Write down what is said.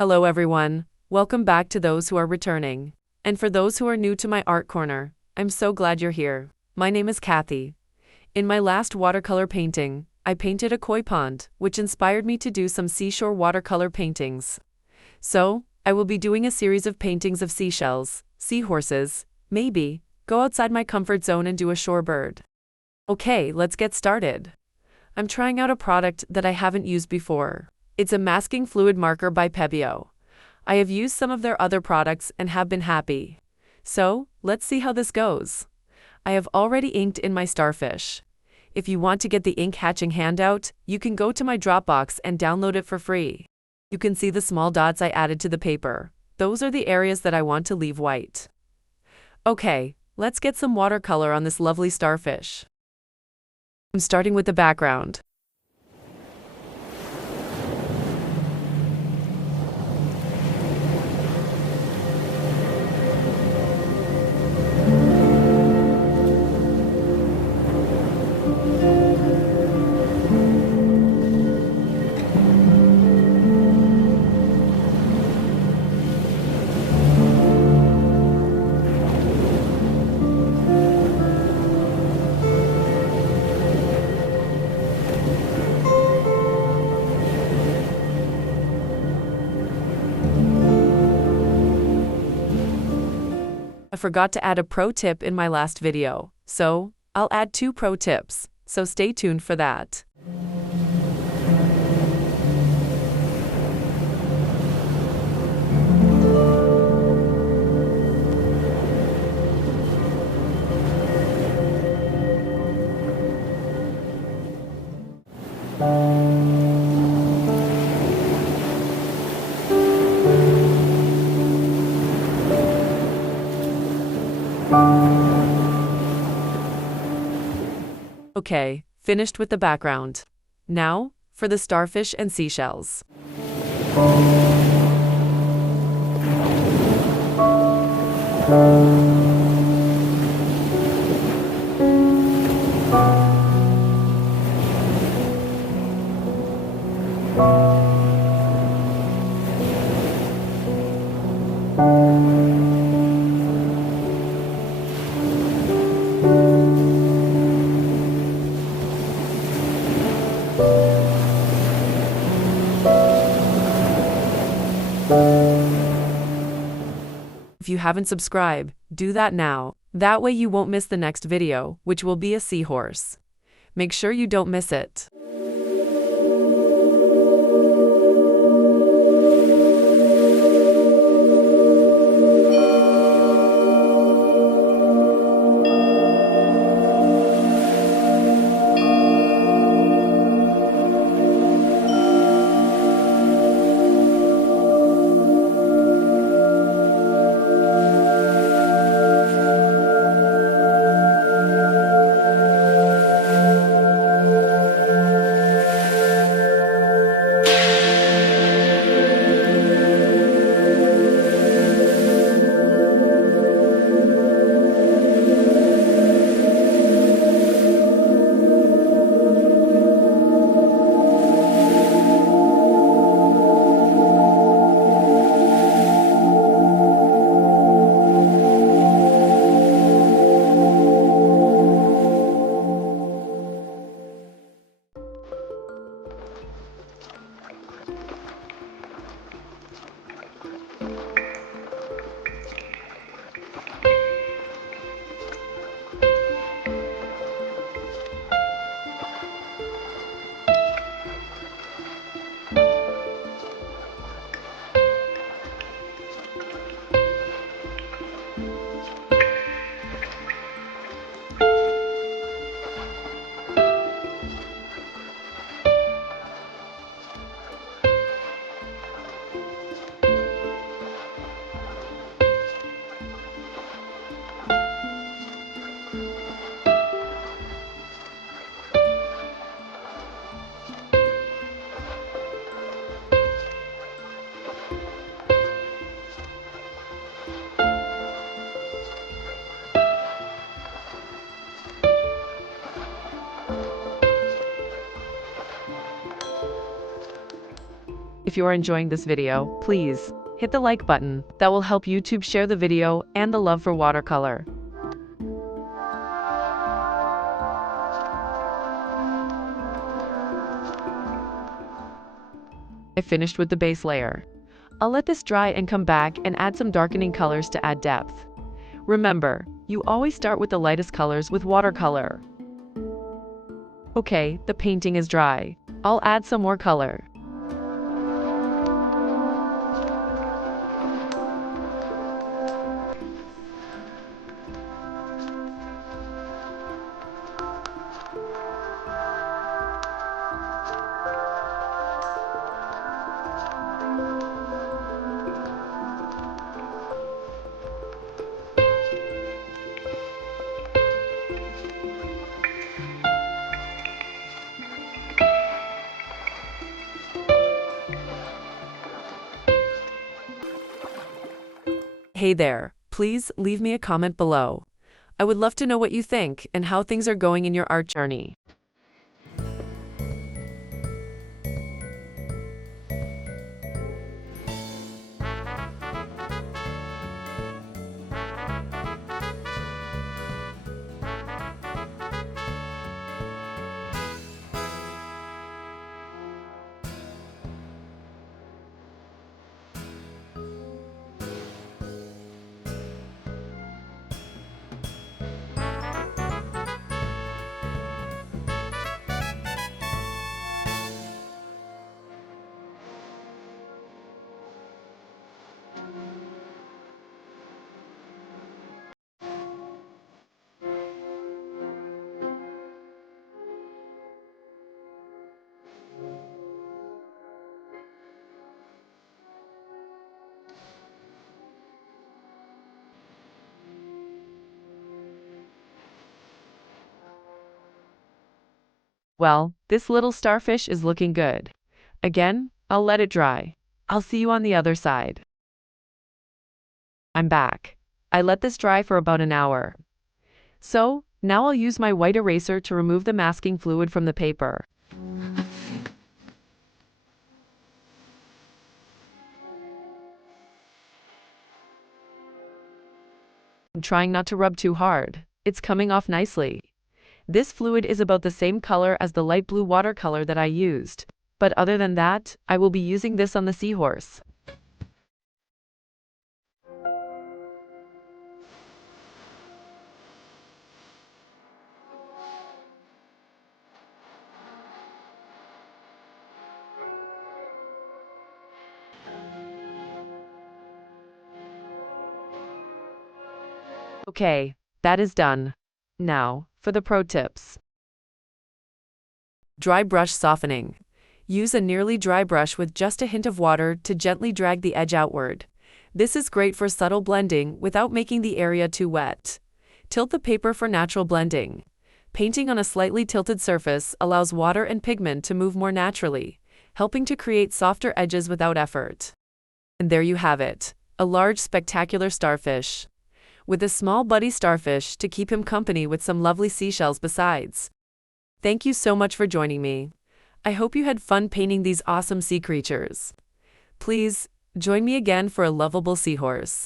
Hello everyone, welcome back to those who are returning. And for those who are new to my art corner, I'm so glad you're here. My name is Kathy. In my last watercolor painting, I painted a koi pond, which inspired me to do some seashore watercolor paintings. So, I will be doing a series of paintings of seashells, seahorses, maybe, go outside my comfort zone and do a shorebird. Okay, let's get started. I'm trying out a product that I haven't used before. It's a masking fluid marker by Pebeo. I have used some of their other products and have been happy. So, let's see how this goes. I have already inked in my Starfish. If you want to get the ink hatching handout, you can go to my Dropbox and download it for free. You can see the small dots I added to the paper. Those are the areas that I want to leave white. Okay, let's get some watercolor on this lovely starfish. I'm starting with the background. I forgot to add a pro tip in my last video, so I'll add 2 pro tips, so stay tuned for that. Okay, finished with the background. Now, for the starfish and seashells. If you haven't subscribed, do that now. That way you won't miss the next video, which will be a seahorse. Make sure you don't miss it. if you are enjoying this video, please hit the like button. That will help YouTube share the video and the love for watercolor. I finished with the base layer. I'll let this dry and come back and add some darkening colors to add depth. Remember, you always start with the lightest colors with watercolor. Okay, the painting is dry. I'll add some more color. Hey there, please leave me a comment below. I would love to know what you think and how things are going in your art journey. Well, this little starfish is looking good. Again, I'll let it dry. I'll see you on the other side. I'm back. I let this dry for about an hour. So, now I'll use my white eraser to remove the masking fluid from the paper. I'm trying not to rub too hard. It's coming off nicely. This fluid is about the same color as the light blue watercolor that I used. But other than that, I will be using this on the seahorse. Okay, that is done. Now, for the pro tips. Dry brush softening. Use a nearly dry brush with just a hint of water to gently drag the edge outward. This is great for subtle blending without making the area too wet. Tilt the paper for natural blending. Painting on a slightly tilted surface allows water and pigment to move more naturally, helping to create softer edges without effort. And there you have it, a large spectacular starfish, with a small buddy starfish to keep him company with some lovely seashells besides. Thank you so much for joining me. I hope you had fun painting these awesome sea creatures. Please, join me again for a lovable seahorse.